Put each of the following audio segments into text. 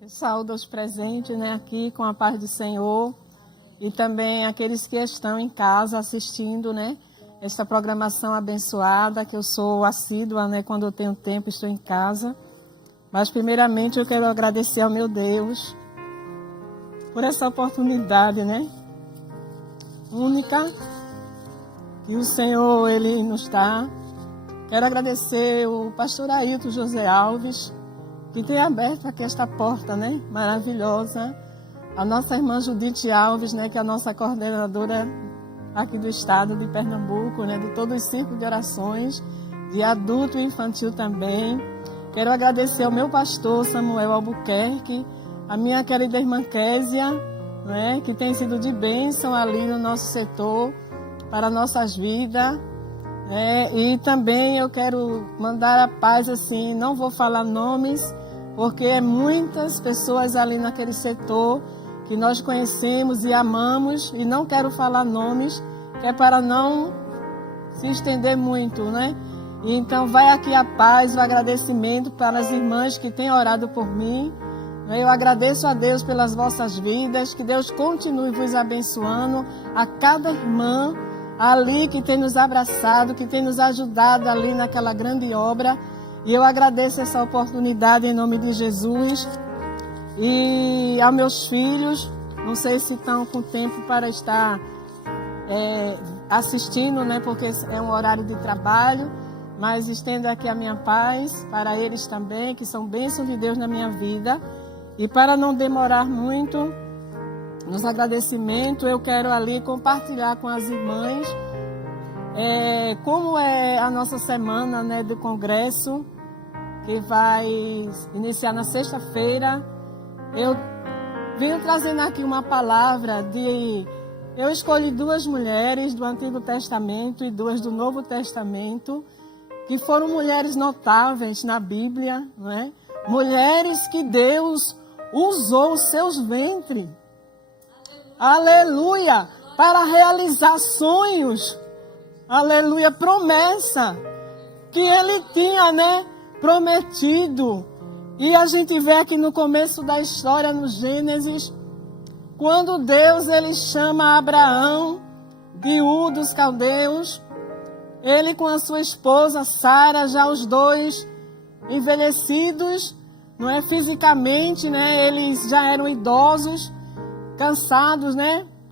Eu saúdo os presentes, aqui com a paz do Senhor e também aqueles que estão em casa assistindo, esta programação abençoada, que eu sou assídua, quando eu tenho tempo estou em casa. Mas primeiramente eu quero agradecer ao meu Deus por essa oportunidade, única que o Senhor, Ele nos dá. Quero agradecer o pastor Ailton José Alves, que tem aberto aqui esta porta, maravilhosa. A nossa irmã Judite Alves, que é a nossa coordenadora aqui do estado de Pernambuco, de todos os círculos de orações, de adulto e infantil também. Quero agradecer ao meu pastor Samuel Albuquerque, a minha querida irmã Késia, que tem sido de bênção ali no nosso setor, para nossas vidas. E também eu quero mandar a paz, assim, não vou falar nomes, porque é muitas pessoas ali naquele setor que nós conhecemos e amamos, e não quero falar nomes, que é para não se estender muito, E então vai aqui a paz, o agradecimento para as irmãs que têm orado por mim. Eu agradeço a Deus pelas vossas vidas, que Deus continue vos abençoando, a cada irmã ali que tem nos abraçado, que tem nos ajudado ali naquela grande obra. E eu agradeço essa oportunidade em nome de Jesus. E aos meus filhos, não sei se estão com tempo para estar assistindo, porque é um horário de trabalho, mas estendo aqui a minha paz para eles também, que são bênçãos de Deus na minha vida. E para não demorar muito nos agradecimentos, eu quero ali compartilhar com as irmãs como é a nossa semana do congresso, que vai iniciar na sexta-feira. Eu venho trazendo aqui uma palavra eu escolhi 2 mulheres do Antigo Testamento e 2 do Novo Testamento, que foram mulheres notáveis na Bíblia, mulheres que Deus usou os seus ventres, aleluia, para realizar sonhos, aleluia, promessa que Ele tinha, prometido. E a gente vê aqui no começo da história, no Gênesis, quando Deus ele chama Abraão de Ur dos Caldeus, ele com a sua esposa Sara, já os dois envelhecidos, fisicamente, eles já eram idosos, cansados,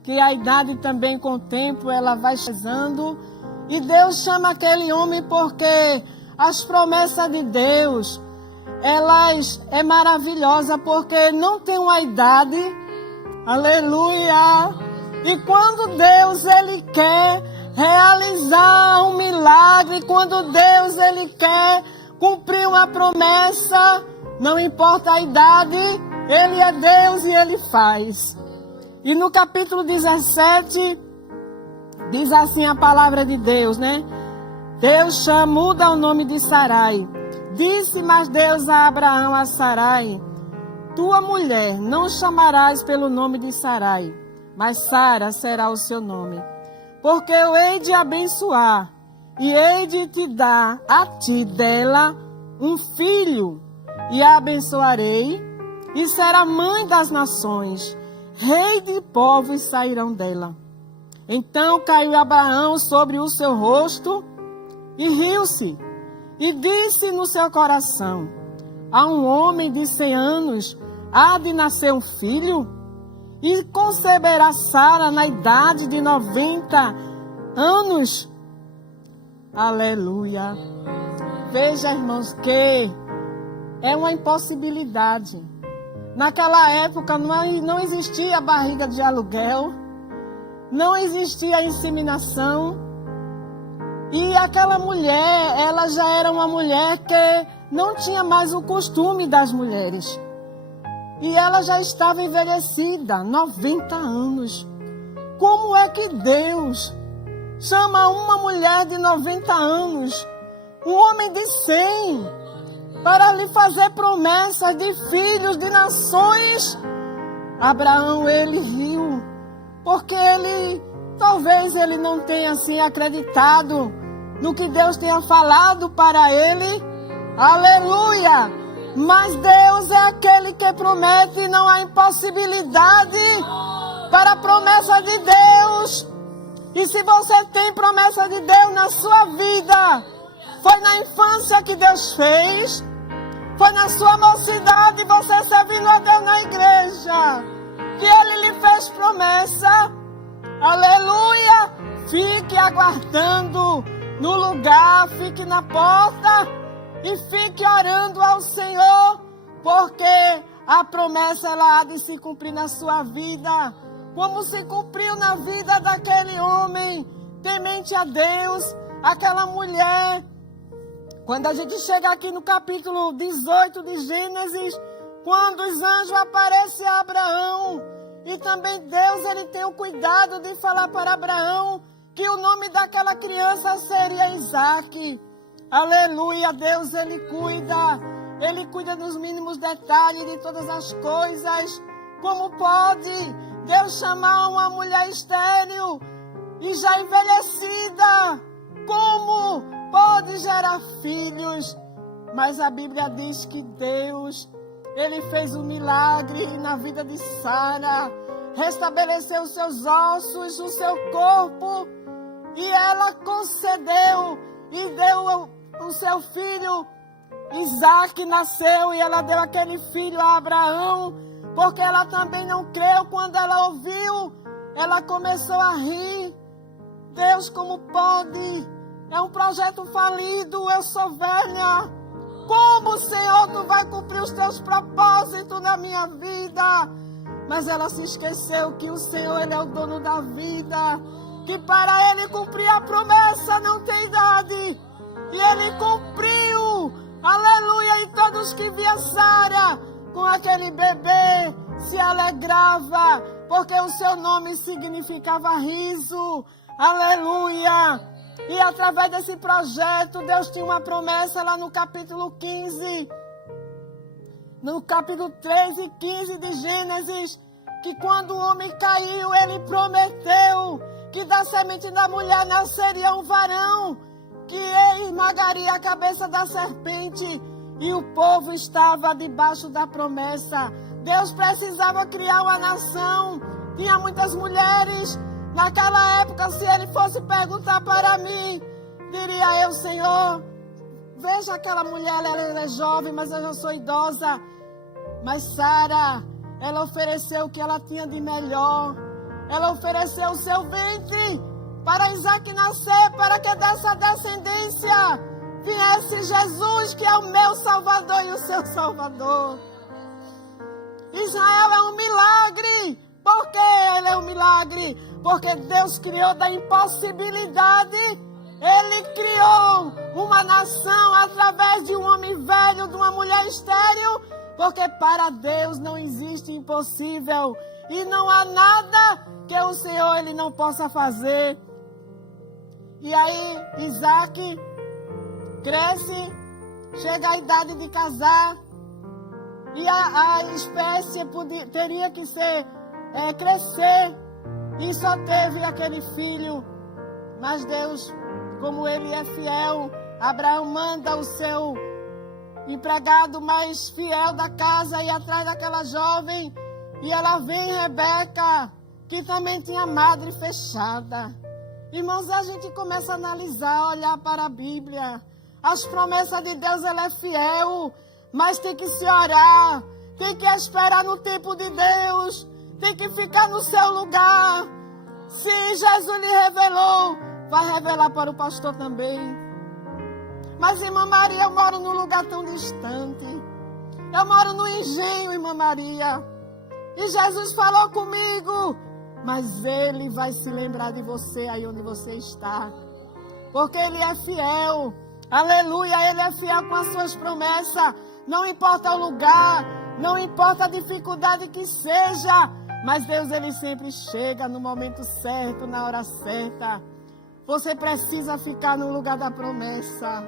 que a idade também com o tempo ela vai pesando. E Deus chama aquele homem porque as promessas de Deus, elas é maravilhosa, porque não tem uma idade, aleluia. E quando Deus ele quer realizar um milagre, quando Deus ele quer cumprir uma promessa, não importa a idade, Ele é Deus e Ele faz. E no capítulo 17, diz assim a palavra de Deus, Deus muda o nome de Sarai. Disse mais Deus a Abraão, a Sarai: tua mulher não chamarás pelo nome de Sarai, mas Sara será o seu nome. Porque eu hei de abençoar e hei de te dar a ti dela um filho, e a abençoarei, e será mãe das nações, rei de povos sairão dela. Então caiu Abraão sobre o seu rosto e riu-se, e disse no seu coração: a um homem de 100 anos há de nascer um filho? E conceberá Sara na idade de 90 anos? Aleluia. Veja, irmãos, que é uma impossibilidade. Naquela época não existia barriga de aluguel, não existia inseminação. E aquela mulher, ela já era uma mulher que não tinha mais o costume das mulheres. E ela já estava envelhecida, 90 anos. Como é que Deus chama uma mulher de 90 anos, um homem de 100, para lhe fazer promessas de filhos de nações? Abraão, ele riu, porque talvez ele não tenha assim acreditado no que Deus tenha falado para ele. Aleluia! Mas Deus é aquele que promete e não há impossibilidade para a promessa de Deus. E se você tem promessa de Deus na sua vida, foi na infância que Deus fez, foi na sua mocidade, você servindo a Deus na igreja, que Ele lhe fez promessa. Aleluia! Fique aguardando no lugar, fique na porta e fique orando ao Senhor, porque a promessa ela há de se cumprir na sua vida, como se cumpriu na vida daquele homem temente a Deus, aquela mulher. Quando a gente chega aqui no capítulo 18 de Gênesis, quando os anjos aparecem a Abraão, e também Deus ele tem o cuidado de falar para Abraão que o nome daquela criança seria Isaque. Aleluia, Deus ele cuida dos mínimos detalhes de todas as coisas. Como pode Deus chamar uma mulher estéril e já envelhecida? Como pode gerar filhos? Mas a Bíblia diz que Deus, Ele fez um milagre na vida de Sara, restabeleceu os seus ossos, o seu corpo, e ela concedeu e deu o seu filho. Isaque nasceu e ela deu aquele filho a Abraão, porque ela também não creu. Quando ela ouviu, ela começou a rir. Deus, como pode? É um projeto falido, eu sou velha. Como, Senhor, tu vai cumprir os teus propósitos na minha vida? Mas ela se esqueceu que o Senhor, Ele é o dono da vida, que para Ele cumprir a promessa não tem idade. E Ele cumpriu, aleluia, e todos que via Sara com aquele bebê se alegrava, porque o seu nome significava riso, aleluia. E através desse projeto, Deus tinha uma promessa lá no capítulo 15, no capítulo 13 e 15 de Gênesis, que quando o homem caiu, ele prometeu que da semente da mulher nasceria um varão, que ele esmagaria a cabeça da serpente, e o povo estava debaixo da promessa. Deus precisava criar uma nação, tinha muitas mulheres. Naquela época, se ele fosse perguntar para mim, diria eu, Senhor, veja aquela mulher, ela é jovem, mas eu já sou idosa. Mas Sara, ela ofereceu o que ela tinha de melhor. Ela ofereceu o seu ventre para Isaque nascer, para que dessa descendência viesse Jesus, que é o meu Salvador e o seu Salvador. Israel é um milagre. Por que ele é um milagre? Porque Deus criou da impossibilidade. Ele criou uma nação através de um homem velho, de uma mulher estéril. Porque para Deus não existe impossível. E não há nada que o Senhor ele não possa fazer. E aí Isaque cresce, chega à idade de casar. E a espécie teria que crescer. E só teve aquele filho. Mas Deus, como Ele é fiel, Abraão manda o seu empregado mais fiel da casa ir atrás daquela jovem. E ela vem, Rebeca, que também tinha madre fechada. Irmãos, a gente começa a analisar, olhar para a Bíblia. As promessas de Deus, ela é fiel. Mas tem que se orar. Tem que esperar no tempo de Deus. Tem que ficar no seu lugar. Se Jesus lhe revelou, vai revelar para o pastor também. Mas, irmã Maria, eu moro num lugar tão distante. Eu moro no engenho, irmã Maria. E Jesus falou comigo. Mas Ele vai se lembrar de você aí onde você está. Porque Ele é fiel. Aleluia, Ele é fiel com as suas promessas. Não importa o lugar, não importa a dificuldade que seja. Mas Deus, Ele sempre chega no momento certo, na hora certa. Você precisa ficar no lugar da promessa.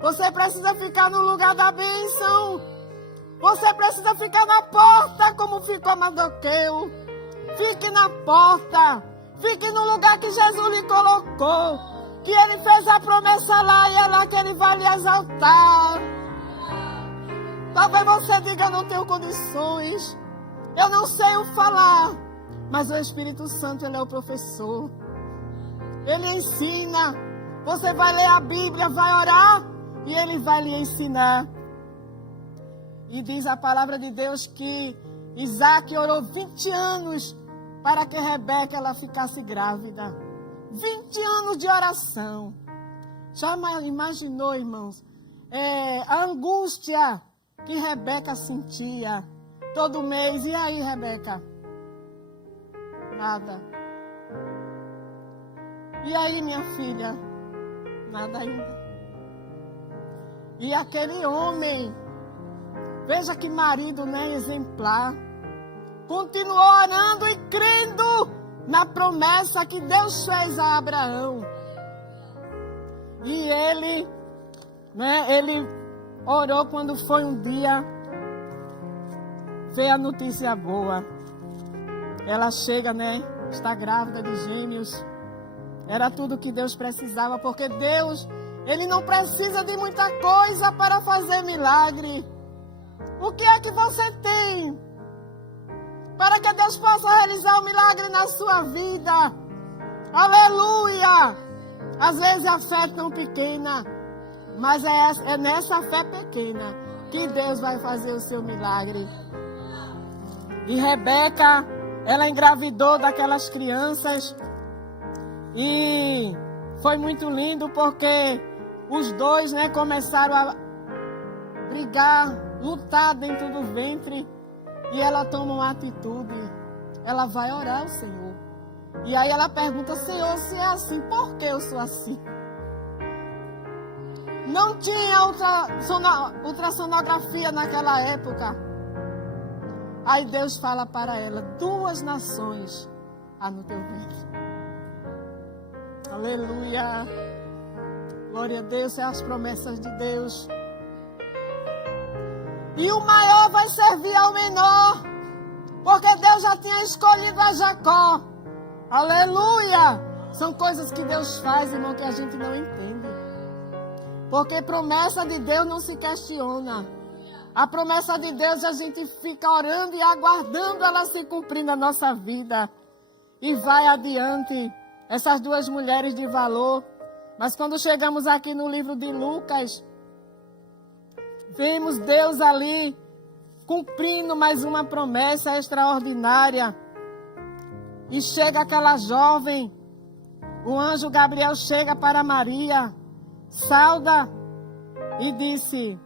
Você precisa ficar no lugar da bênção. Você precisa ficar na porta, como ficou Mardoqueu. Fique na porta. Fique no lugar que Jesus lhe colocou. Que Ele fez a promessa lá e é lá que Ele vai lhe exaltar. Talvez você diga, eu não tenho condições, eu não sei o falar, mas o Espírito Santo, ele é o professor, ele ensina. Você vai ler a Bíblia, vai orar e ele vai lhe ensinar. E diz a palavra de Deus que Isaac orou 20 anos para que Rebeca ela ficasse grávida. 20 anos de oração. Já imaginou, irmãos, a angústia que Rebeca sentia todo mês? E aí, Rebeca? Nada. E aí, minha filha? Nada ainda. E aquele homem, veja que marido, né, exemplar, continuou orando e crendo na promessa que Deus fez a Abraão. E ele, ele orou quando foi um dia, veio a notícia boa. Ela chega, está grávida de gêmeos. Era tudo que Deus precisava, porque Deus, ele não precisa de muita coisa para fazer milagre. O que é que você tem para que Deus possa realizar um milagre na sua vida? Aleluia! Às vezes a fé é tão pequena, mas é nessa fé pequena que Deus vai fazer o seu milagre. E Rebeca, ela engravidou daquelas crianças e foi muito lindo porque os dois, começaram a brigar, lutar dentro do ventre. E ela toma uma atitude, ela vai orar ao Senhor. E aí ela pergunta, Senhor, se é assim, por que eu sou assim? Não tinha ultrassonografia naquela época. Aí Deus fala para ela, 2 nações há no teu ventre. Aleluia. Glória a Deus, é as promessas de Deus. E o maior vai servir ao menor, porque Deus já tinha escolhido a Jacó. Aleluia! São coisas que Deus faz, irmão, que a gente não entende. Porque promessa de Deus não se questiona. A promessa de Deus a gente fica orando e aguardando ela se cumprir na nossa vida. E vai adiante. Essas 2 mulheres de valor. Mas quando chegamos aqui no livro de Lucas, vemos Deus ali cumprindo mais uma promessa extraordinária. E chega aquela jovem, o anjo Gabriel chega para Maria, sauda e disse,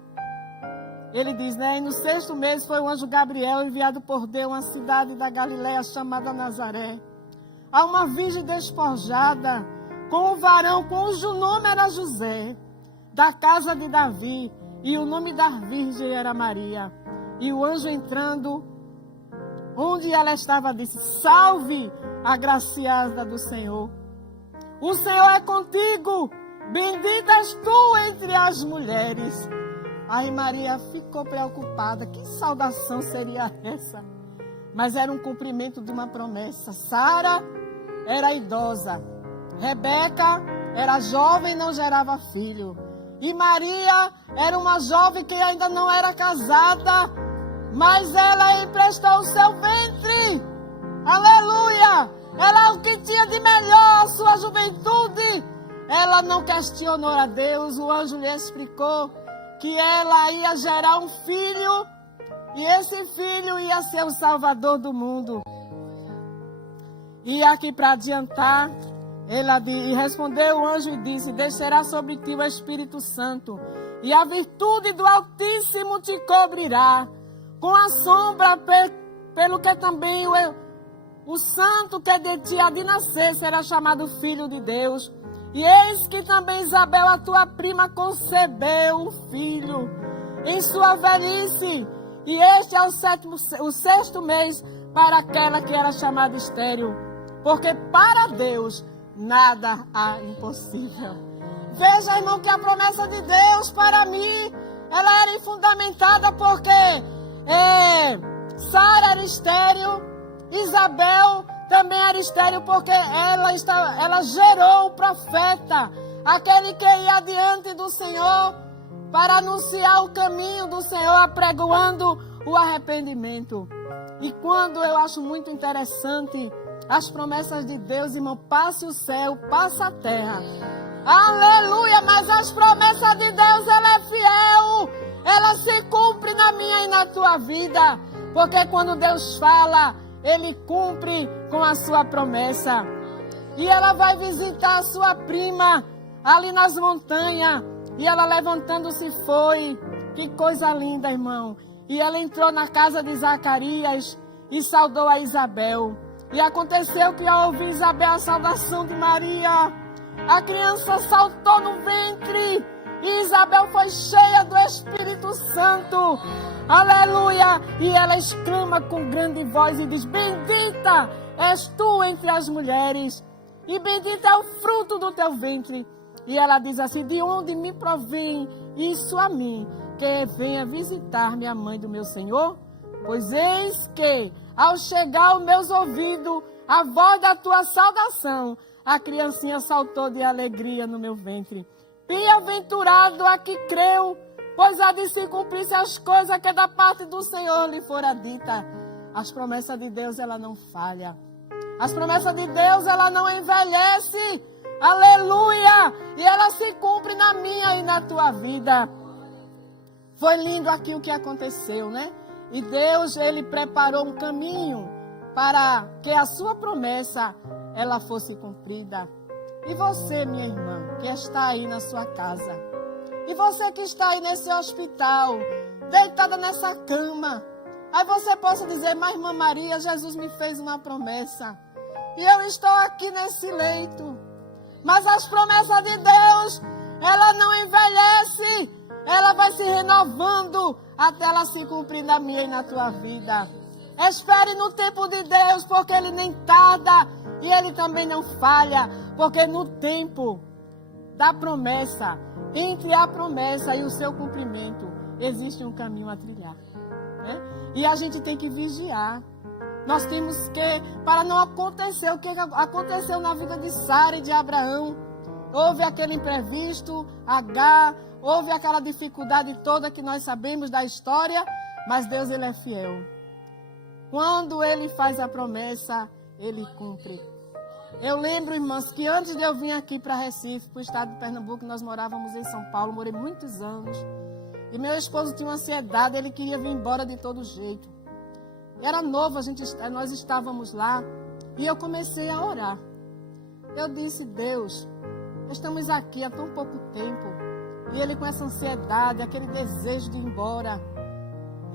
ele diz, e no 6º mês foi o anjo Gabriel enviado por Deus a uma cidade da Galileia chamada Nazaré, a uma virgem despojada, com um varão cujo nome era José, da casa de Davi, e o nome da virgem era Maria. E o anjo entrando, onde ela estava, disse, salve, agraciada do Senhor. O Senhor é contigo, bendita és tu entre as mulheres. Aí Maria ficou preocupada, que saudação seria essa? Mas era um cumprimento de uma promessa. Sara era idosa, Rebeca era jovem e não gerava filho. E Maria era uma jovem que ainda não era casada, mas ela emprestou o seu ventre. Aleluia! Ela o que tinha de melhor, a sua juventude. Ela não questionou a Deus. O anjo lhe explicou que ela ia gerar um filho. E esse filho ia ser o salvador do mundo. E aqui para adiantar, e respondeu o anjo e disse, descerá sobre ti o Espírito Santo, e a virtude do Altíssimo te cobrirá, com a sombra, pelo que também o santo que de ti há de nascer será chamado Filho de Deus. E eis que também Isabel, a tua prima, concebeu um filho em sua velhice, e este é o 6º mês para aquela que era chamada estéril, porque para Deus nada há impossível. Veja, irmão, que a promessa de Deus para mim, ela era fundamentada porque Sara era estéril, Isabel também era estéril porque ela gerou o profeta, aquele que ia diante do Senhor para anunciar o caminho do Senhor, apregoando o arrependimento. E quando eu acho muito interessante as promessas de Deus, irmão, passa o céu, passa a terra. Aleluia, mas as promessas de Deus, ela é fiel, ela se cumpre na minha e na tua vida, porque quando Deus fala, Ele cumpre com a sua promessa. E ela vai visitar a sua prima ali nas montanhas, e ela levantando-se foi. Que coisa linda, irmão. E ela entrou na casa de Zacarias e saudou a Isabel. E aconteceu que ao ouvir Isabel a saudação de Maria, a criança saltou no ventre e Isabel foi cheia do Espírito Santo. Aleluia! E ela exclama com grande voz e diz: bendita és tu entre as mulheres e bendito é o fruto do teu ventre. E ela diz assim: de onde me provém isso a mim, que venha visitar-me a mãe do meu Senhor? Pois eis que, ao chegar aos meus ouvidos a voz da tua saudação, a criancinha saltou de alegria no meu ventre. Bem-aventurado a que creu, pois há de se cumprir as coisas que da parte do Senhor lhe fora dita. As promessas de Deus, ela não falha. As promessas de Deus, ela não envelhece. Aleluia! E ela se cumpre na minha e na tua vida. Foi lindo aqui o que aconteceu, né? E Deus, Ele preparou um caminho para que a sua promessa, ela fosse cumprida. E você, minha irmã, que está aí na sua casa. E você que está aí nesse hospital, deitada nessa cama. Aí você possa dizer: mas irmã Maria, Jesus me fez uma promessa. E eu estou aqui nesse leito. Mas as promessas de Deus, ela não envelhece. Ela vai se renovando até ela se cumprir na minha e na tua vida. Espere no tempo de Deus, porque Ele nem tarda e Ele também não falha. Porque no tempo da promessa, entre a promessa e o seu cumprimento, existe um caminho a trilhar, né? E a gente tem que vigiar. Nós temos que, para não acontecer o que aconteceu na vida de Sara e de Abraão. Houve aquele imprevisto, houve aquela dificuldade toda que nós sabemos da história, mas Deus, Ele é fiel. Quando Ele faz a promessa, Ele cumpre. Eu lembro, irmãs, que antes de eu vir aqui para Recife, para o estado de Pernambuco, nós morávamos em São Paulo, morei muitos anos. E meu esposo tinha uma ansiedade, ele queria vir embora de todo jeito. Era novo, nós estávamos lá, e eu comecei a orar. Eu disse: Deus, estamos aqui há tão pouco tempo, e ele com essa ansiedade, aquele desejo de ir embora.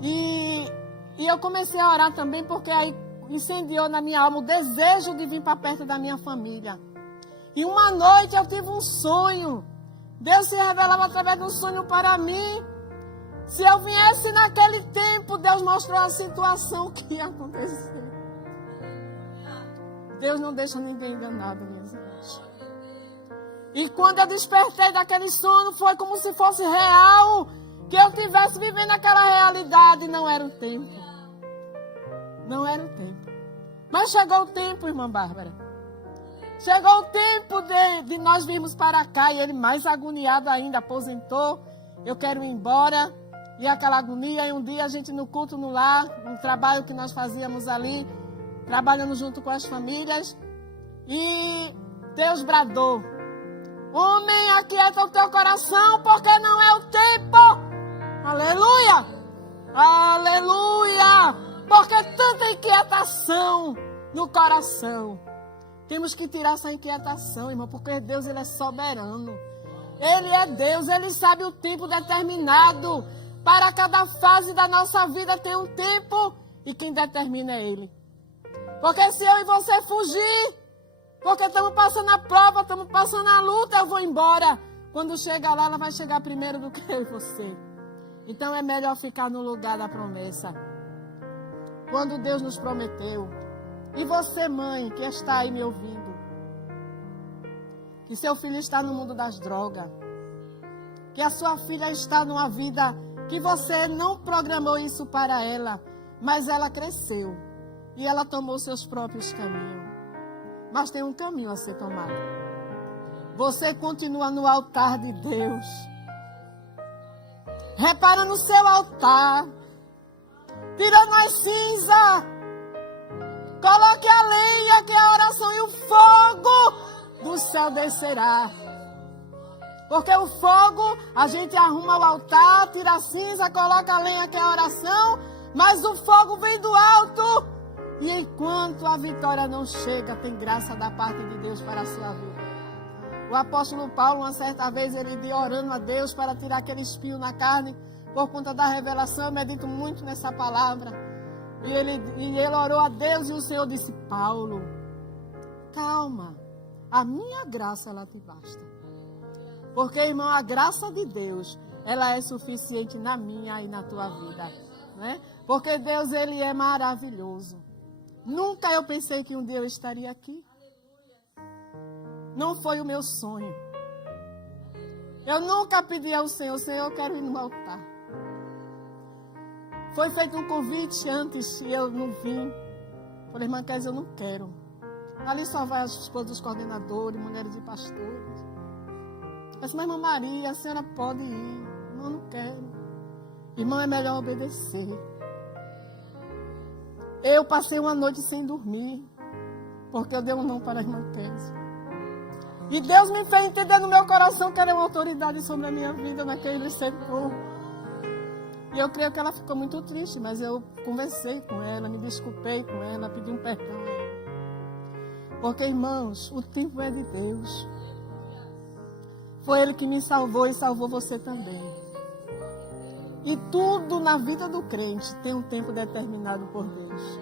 E eu comecei a orar também, porque aí incendiou na minha alma o desejo de vir para perto da minha família. E uma noite eu tive um sonho. Deus se revelava através de um sonho para mim. Se eu viesse naquele tempo, Deus mostrou a situação que ia acontecer. Deus não deixa ninguém enganado, minhas irmãs. E quando eu despertei daquele sono, foi como se fosse real, que eu estivesse vivendo aquela realidade. Não era o tempo. Não era o tempo. Mas chegou o tempo, irmã Bárbara. Chegou o tempo de nós virmos para cá, e ele mais agoniado ainda, aposentou. Eu quero ir embora. E aquela agonia, e um dia a gente no culto no lar, um trabalho que nós fazíamos ali, trabalhando junto com as famílias, e Deus bradou: homem, aquieta o teu coração, porque não é o tempo. Aleluia! Aleluia! Porque tanta inquietação no coração. Temos que tirar essa inquietação, irmão, porque Deus, Ele é soberano. Ele é Deus, Ele sabe o tempo determinado. Para cada fase da nossa vida tem um tempo, e quem determina é Ele. Porque se eu e você fugir, porque estamos passando a prova, estamos passando a luta, eu vou embora. Quando chegar lá, ela vai chegar primeiro do que eu e você. Então é melhor ficar no lugar da promessa. Quando Deus nos prometeu. E você, mãe, que está aí me ouvindo, que seu filho está no mundo das drogas, que a sua filha está numa vida que você não programou isso para ela, mas ela cresceu e ela tomou seus próprios caminhos. Mas tem um caminho a ser tomado. Você continua no altar de Deus. repara no seu altar, tirando as cinzas, coloque a lenha, que é a oração, e o fogo do céu descerá. Porque o fogo, a gente arruma o altar, tira a cinza, coloca a lenha, que é a oração, mas o fogo vem do alto. E enquanto a vitória não chega, tem graça da parte de Deus para a sua vida. O apóstolo Paulo, uma certa vez, ele ia orando a Deus para tirar aquele espinho na carne, por conta da revelação. Eu medito muito nessa palavra. E ele orou a Deus, e o Senhor disse: Paulo, calma, a minha graça, ela te basta. Porque, irmão, a graça de Deus, ela é suficiente na minha e na tua vida, né? Porque Deus, ele é maravilhoso. Nunca eu pensei que um dia eu estaria aqui. Não foi o meu sonho. Eu nunca pedi ao Senhor: Senhor, eu quero ir no altar. Foi feito um convite antes e eu não vim. Falei: irmã Kézia, eu não quero. Ali só vai as esposas dos coordenadores, mulheres de pastores. Eu disse: mas irmã Maria, a senhora pode ir. Irmão, eu não quero. Irmão, é melhor obedecer. Eu passei uma noite sem dormir, porque eu dei um não para a irmã Kézia. E Deus me fez entender no meu coração que ela é uma autoridade sobre a minha vida naquele setor. E eu creio que ela ficou muito triste, mas eu conversei com ela, me desculpei com ela, pedi um perdão a ela. Porque, irmãos, o tempo é de Deus. Foi Ele que me salvou e salvou você também. E tudo na vida do crente tem um tempo determinado por Deus,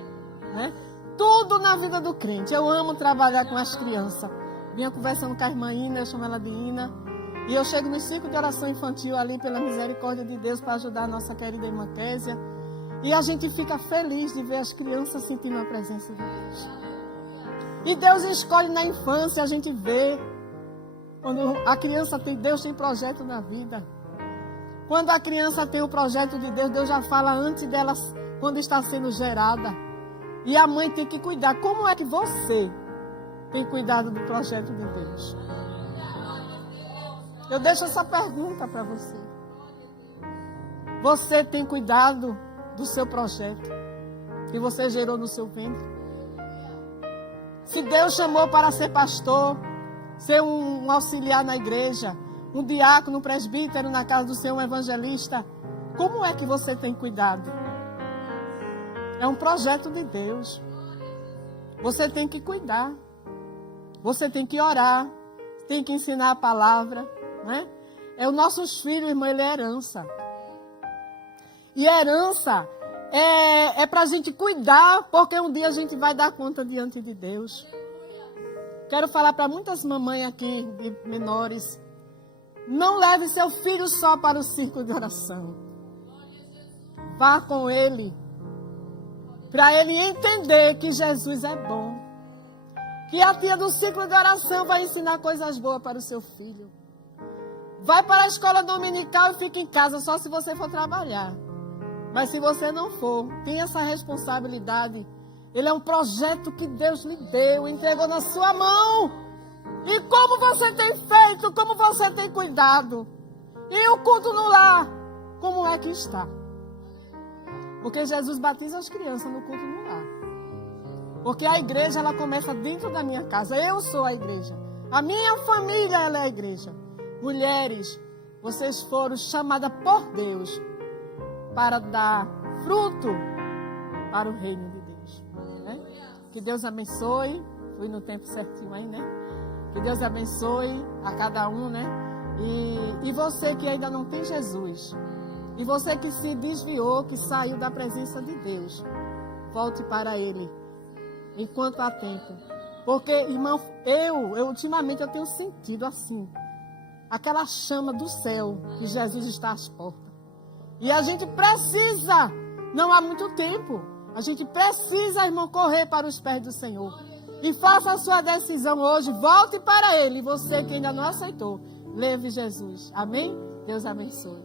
né? Tudo na vida do crente. Eu amo trabalhar com as crianças. Vinha conversando com a irmã Ina, eu chamo ela de Ina. E eu chego no ciclo de oração infantil ali, pela misericórdia de Deus, para ajudar a nossa querida irmã Kézia. E a gente fica feliz de ver as crianças sentindo a presença de Deus. E Deus escolhe na infância, a gente vê. Quando a criança tem, Deus tem projeto na vida. Quando a criança tem o projeto de Deus, Deus já fala antes dela, quando está sendo gerada. E a mãe tem que cuidar. Como é que você tem cuidado do projeto de Deus? Eu deixo essa pergunta para você. Você tem cuidado do seu projeto que você gerou no seu ventre? Se Deus chamou para ser pastor, ser um auxiliar na igreja, um diácono, um presbítero na casa do Senhor, um evangelista, como é que você tem cuidado? É um projeto de Deus. Você tem que cuidar. Você tem que orar. Tem que ensinar a palavra, né? É os nossos filhos, irmão, ele é herança. E herança é para a gente cuidar, porque um dia a gente vai dar conta diante de Deus. Quero falar para muitas mamães aqui, de menores: não leve seu filho só para o círculo de oração. Vá com ele, para ele entender que Jesus é bom. Que a tia do ciclo de oração vai ensinar coisas boas para o seu filho. Vai para a escola dominical e fica em casa só se você for trabalhar. Mas se você não for, tem essa responsabilidade. Ele é um projeto que Deus lhe deu, entregou na sua mão. E como você tem feito, como você tem cuidado. E o culto no lar, como é que está? Porque Jesus batiza as crianças no culto no lar. Porque a igreja, ela começa dentro da minha casa. Eu sou a igreja. A minha família, ela é a igreja. Mulheres, vocês foram chamadas por Deus para dar fruto para o reino de Deus, né? Que Deus abençoe. Fui no tempo certinho aí, né? Que Deus abençoe a cada um, né? E você que ainda não tem Jesus, e você que se desviou, que saiu da presença de Deus, volte para Ele enquanto há tempo. Porque, irmão, eu ultimamente eu tenho sentido assim, aquela chama do céu, que Jesus está às portas. E a gente precisa, não há muito tempo, a gente precisa, irmão, correr para os pés do Senhor. E faça a sua decisão hoje, volte para Ele. Você que ainda não aceitou, leve Jesus. Amém? Deus abençoe.